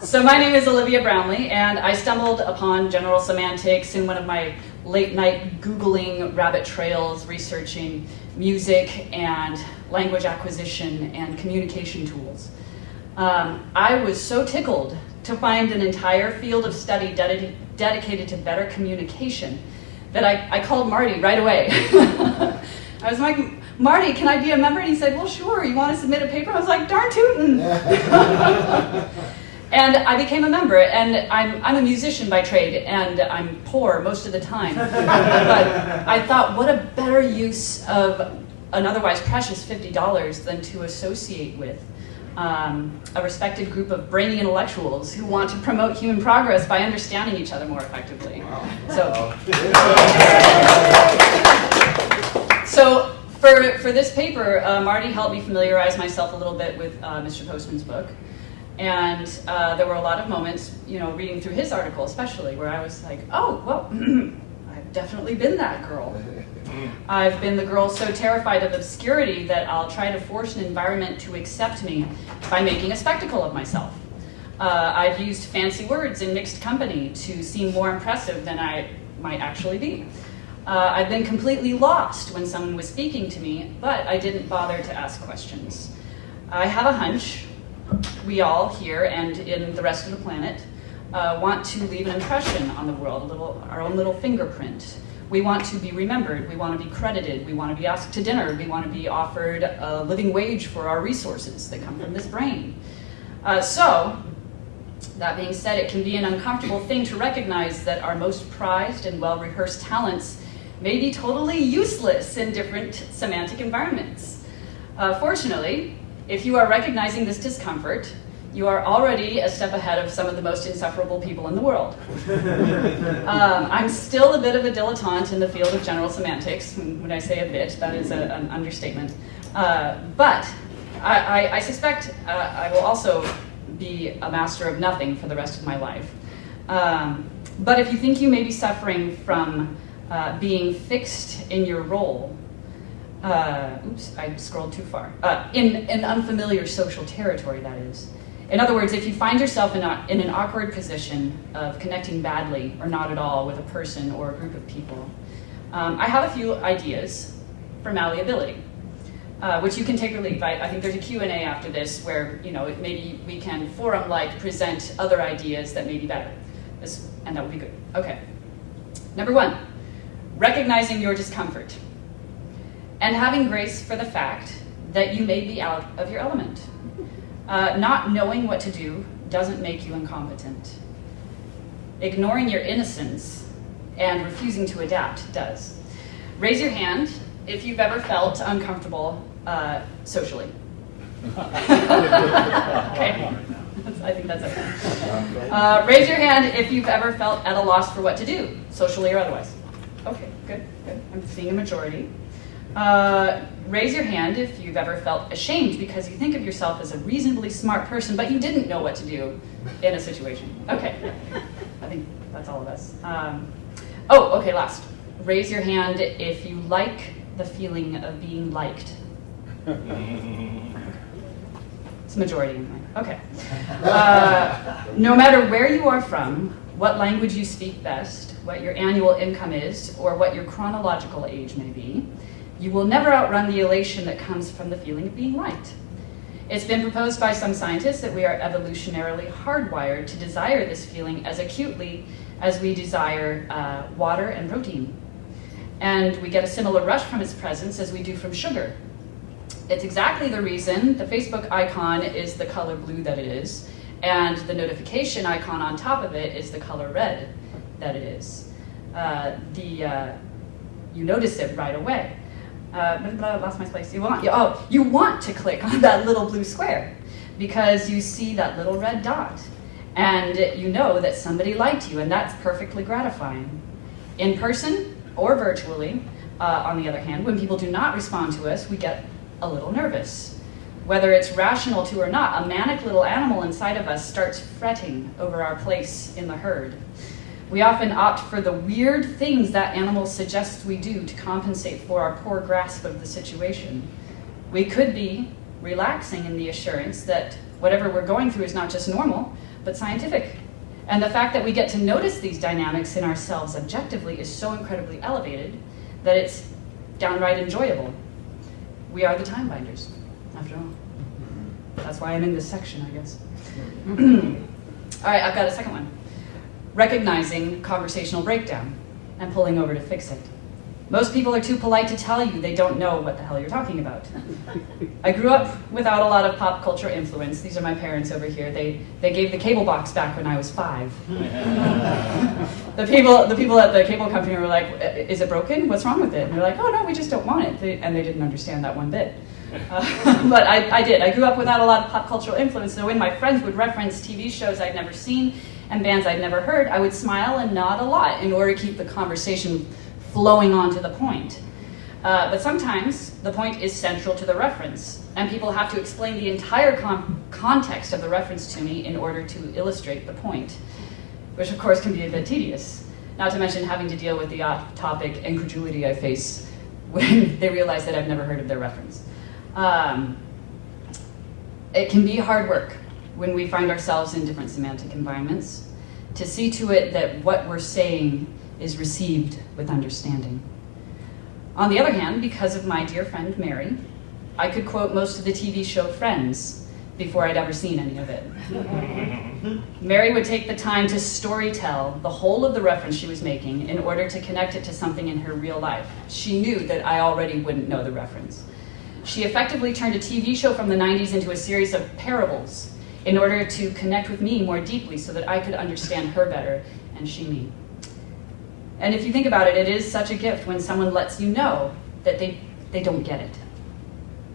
So my name is Olivia Brownlee, and I stumbled upon general semantics in one of my late-night Googling rabbit trails, researching music and language acquisition and communication tools. I was so tickled to find an entire field of study dedicated to better communication that I called Marty right away. I was like, Marty, can I be a member? And he said, well, sure. You want to submit a paper? I was like, darn tootin'. And I became a member, and I'm a musician by trade, and I'm poor most of the time. But I thought, what a better use of an otherwise precious $50 than to associate with a respected group of brainy intellectuals who want to promote human progress by understanding each other more effectively. Wow. So for this paper, Marty helped me familiarize myself a little bit with Mr. Postman's book. And there were a lot of moments, reading through his article especially, where I was like, oh, well, I've definitely been that girl. I've been the girl so terrified of obscurity that I'll try to force an environment to accept me by making a spectacle of myself. I've used fancy words in mixed company to seem more impressive than I might actually be. I've been completely lost when someone was speaking to me, but I didn't bother to ask questions. I have a hunch. We all here and in the rest of the planet want to leave an impression on the world, our own little fingerprint. We want to be remembered, we want to be credited, we want to be asked to dinner, we want to be offered a living wage for our resources that come from this brain. So, that being said, it can be an uncomfortable thing to recognize that our most prized and well-rehearsed talents may be totally useless in different semantic environments. Fortunately, if you are recognizing this discomfort, you are already a step ahead of some of the most insufferable people in the world. I'm still a bit of a dilettante in the field of general semantics. When I say a bit, that is an understatement. But I suspect I will also be a master of nothing for the rest of my life. But if you think you may be suffering from being fixed in your role, oops, I scrolled too far. In an unfamiliar social territory, that is. In other words, if you find yourself in an awkward position of connecting badly or not at all with a person or a group of people, I have a few ideas for malleability, which you can take or leave. I think there's a Q&A after this where maybe we can forum-like present other ideas that may be better, and that would be good. Okay. Number one, recognizing your discomfort and having grace for the fact that you may be out of your element. Not knowing what to do doesn't make you incompetent. Ignoring your innocence and refusing to adapt does. Raise your hand if you've ever felt uncomfortable socially. Okay, I think that's okay. Raise your hand if you've ever felt at a loss for what to do, socially or otherwise. Okay, good. I'm seeing a majority. Raise your hand if you've ever felt ashamed because you think of yourself as a reasonably smart person, but you didn't know what to do in a situation. Okay, I think that's all of us. Okay, last. Raise your hand if you like the feeling of being liked. It's a majority anyway. Okay. No matter where you are from, what language you speak best, what your annual income is, or what your chronological age may be, you will never outrun the elation that comes from the feeling of being liked. It's been proposed by some scientists that we are evolutionarily hardwired to desire this feeling as acutely as we desire water and protein. And we get a similar rush from its presence as we do from sugar. It's exactly the reason the Facebook icon is the color blue that it is, and the notification icon on top of it is the color red that it is. You notice it right away. Lost my place. You want to click on that little blue square because you see that little red dot and you know that somebody liked you, and that's perfectly gratifying. In person or virtually, on the other hand, when people do not respond to us, we get a little nervous. Whether it's rational to or not, a manic little animal inside of us starts fretting over our place in the herd. We often opt for the weird things that animal suggests we do to compensate for our poor grasp of the situation. We could be relaxing in the assurance that whatever we're going through is not just normal, but scientific. And the fact that we get to notice these dynamics in ourselves objectively is so incredibly elevated that it's downright enjoyable. We are the time binders, after all. That's why I'm in this section, I guess. All right, I've got a second one. Recognizing conversational breakdown and pulling over to fix it. Most people are too polite to tell you they don't know what the hell you're talking about. I grew up without a lot of pop culture influence. These are my parents over here. They gave the cable box back when I was 5. The people at the cable company were like, is it broken? What's wrong with it? And they're like, oh no, we just don't want it. And they didn't understand that one bit. But I did. I grew up without a lot of pop cultural influence, so when my friends would reference TV shows I'd never seen and bands I'd never heard, I would smile and nod a lot in order to keep the conversation flowing on to the point. But sometimes the point is central to the reference, and people have to explain the entire context of the reference to me in order to illustrate the point, which of course can be a bit tedious, not to mention having to deal with the off-topic incredulity I face when they realize that I've never heard of their reference. It can be hard work when we find ourselves in different semantic environments to see to it that what we're saying is received with understanding. On the other hand, because of my dear friend Mary, I could quote most of the TV show Friends before I'd ever seen any of it. Mary would take the time to storytell the whole of the reference she was making in order to connect it to something in her real life. She knew that I already wouldn't know the reference. She effectively turned a TV show from the 90s into a series of parables in order to connect with me more deeply so that I could understand her better and she me. And if you think about it, it is such a gift when someone lets you know that they don't get it.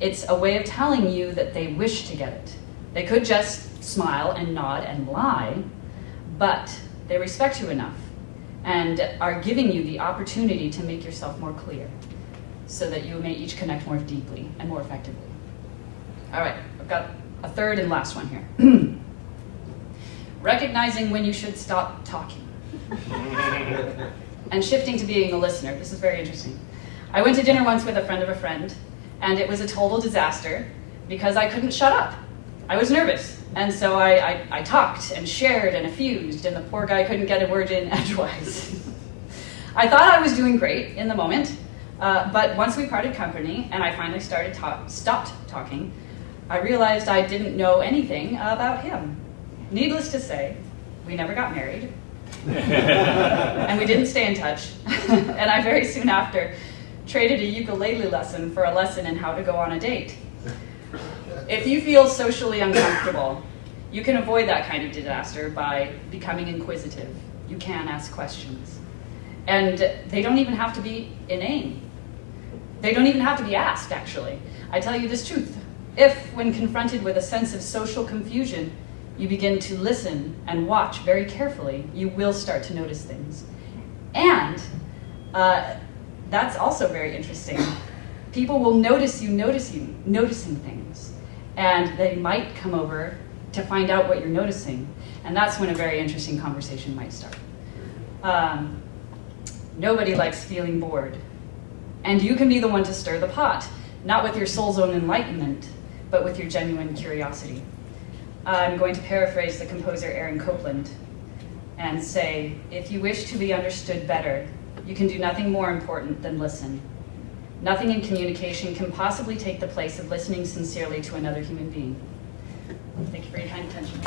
It's a way of telling you that they wish to get it. They could just smile and nod and lie, but they respect you enough and are giving you the opportunity to make yourself more clear so that you may each connect more deeply and more effectively. All right, I've got a third and last one here. Recognizing when you should stop talking. And shifting to being a listener. This is very interesting. I went to dinner once with a friend, and it was a total disaster because I couldn't shut up. I was nervous, and so I talked and shared and effused, and the poor guy couldn't get a word in edgewise. I thought I was doing great in the moment, but once we parted company and I finally stopped talking, I realized I didn't know anything about him. Needless to say, we never got married. And we didn't stay in touch. And I very soon after traded a ukulele lesson for a lesson in how to go on a date. If you feel socially uncomfortable, you can avoid that kind of disaster by becoming inquisitive. You can ask questions. And they don't even have to be inane. They don't even have to be asked, actually. I tell you this truth. If, when confronted with a sense of social confusion, you begin to listen and watch very carefully, you will start to notice things. And that's also very interesting. People will notice you noticing things. And they might come over to find out what you're noticing. And that's when a very interesting conversation might start. Nobody likes feeling bored. And you can be the one to stir the pot, not with your soul's own enlightenment, but with your genuine curiosity. I'm going to paraphrase the composer Aaron Copland and say, if you wish to be understood better, you can do nothing more important than listen. Nothing in communication can possibly take the place of listening sincerely to another human being. Thank you for your kind attention.